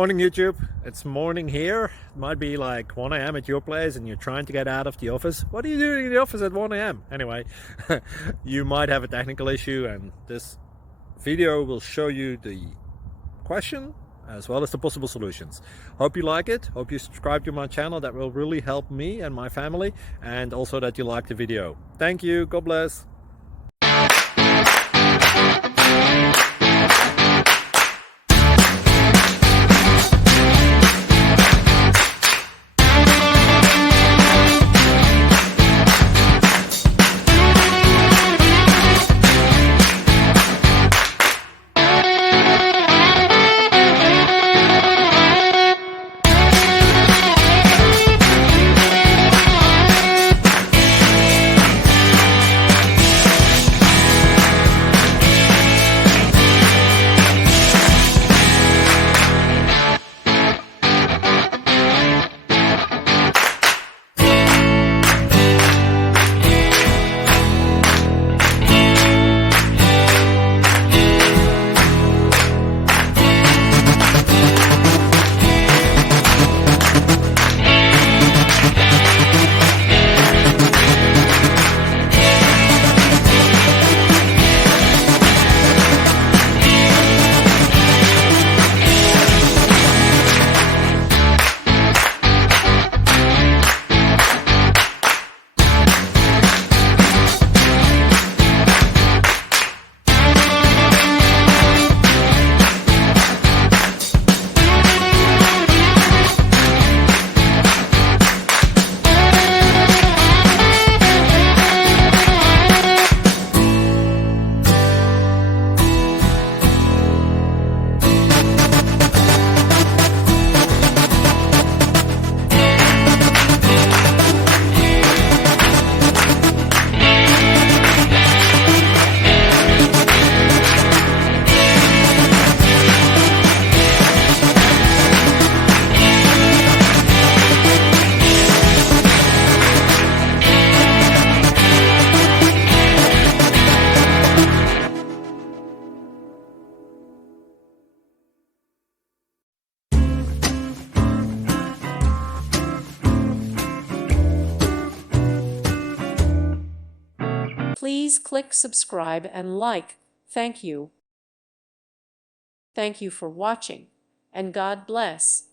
Morning YouTube, it's morning here. It might be like 1 a.m. at your place and you're trying to get out of the office. What are you doing in the office at 1 a.m.? Anyway, you might have a technical issue and this video will show you the question as well as the possible solutions. Hope you like it, hope you subscribe to my channel. That will really help me and my family, and also that you like the video. Thank you, God bless. Please click subscribe and like. Thank you. Thank you for watching, and God bless.